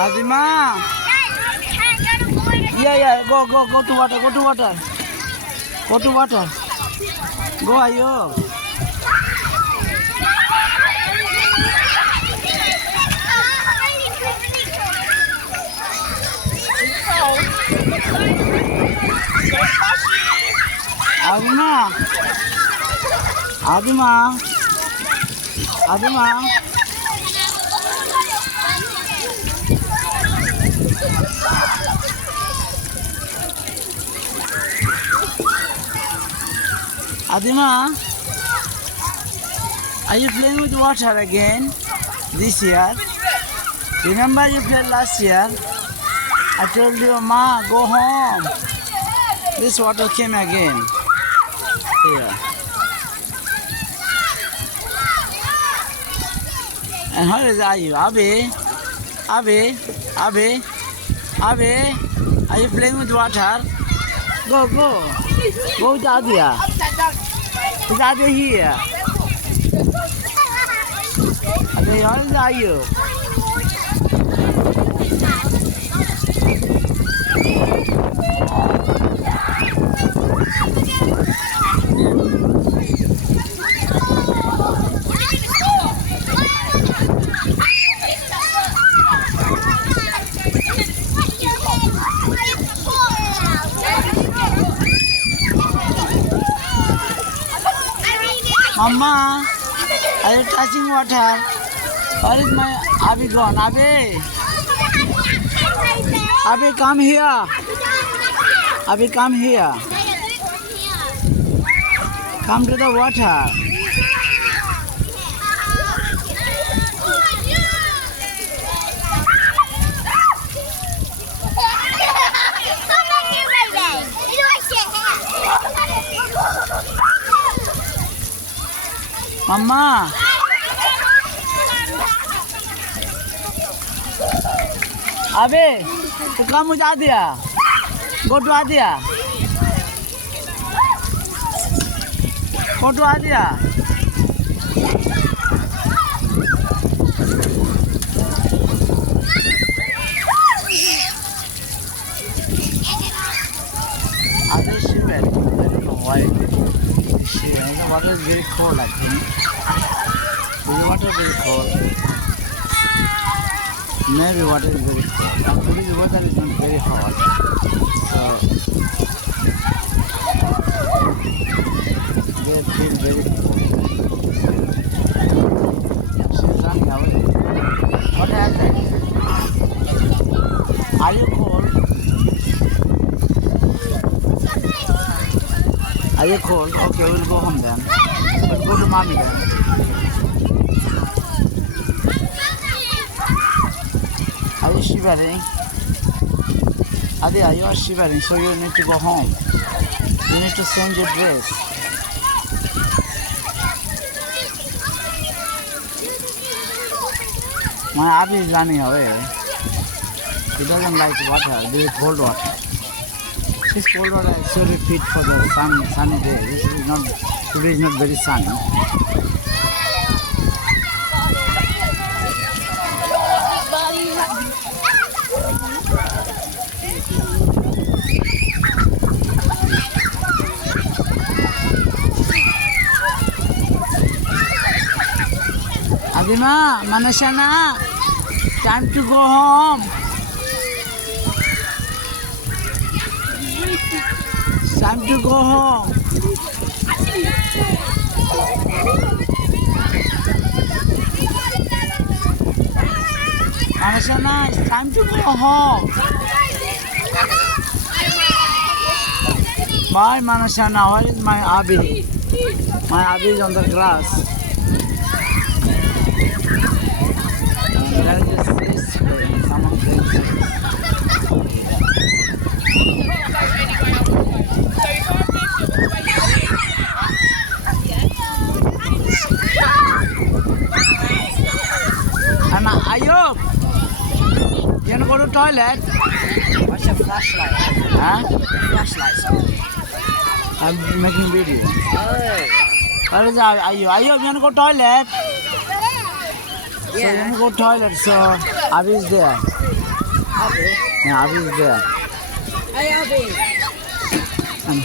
Adima. Yeah. Go to water. Go to water. Go to water. Go, Ayo. Adima. Adima, are you playing with water again this year? Remember you played last year? I told you, Ma, go home. This water came again. Here. And how is are you? Abe, are you playing with water? Go with Adia. Is Adia here? Adia, how are you? Mama, are you touching water? Where is my Abi gone? Abi, come here. Abi, come here. Come to the water. Mama. Abe, to come with Adia. Go to Adia. Go to Adia. Adia is shivering. I don't know why. The water is very cold, I think. The water is very cold. Maybe water is very cold. Actually, the water is not very hot. So, they feel very cold. She's running away. What happened? Are you cold? Are you cold? Okay, we'll go home then. We'll go to mommy then. Are you shivering? Adia, you are shivering, so you need to go home. You need to change your dress. My Abi is running away. He doesn't like water, this is cold water. This cold water is actually fit for the sunny day. Today is not very sunny. Adima, Manashana, time to go home. Time to go home. Manashana, it's time to go home. Bye, Manashana. Where is my Abi? My Abi is on the grass. There is a fish in some of them. And Ayub, you want to go to toilet? What's your flashlight? Huh? Flashlight. I'm making video. Oh. Where is Ayub? You want to go toilet? Yeah. So you want to go toilet, so Abi is there. Abby. Yeah, Abby is there. Hey, Abby. And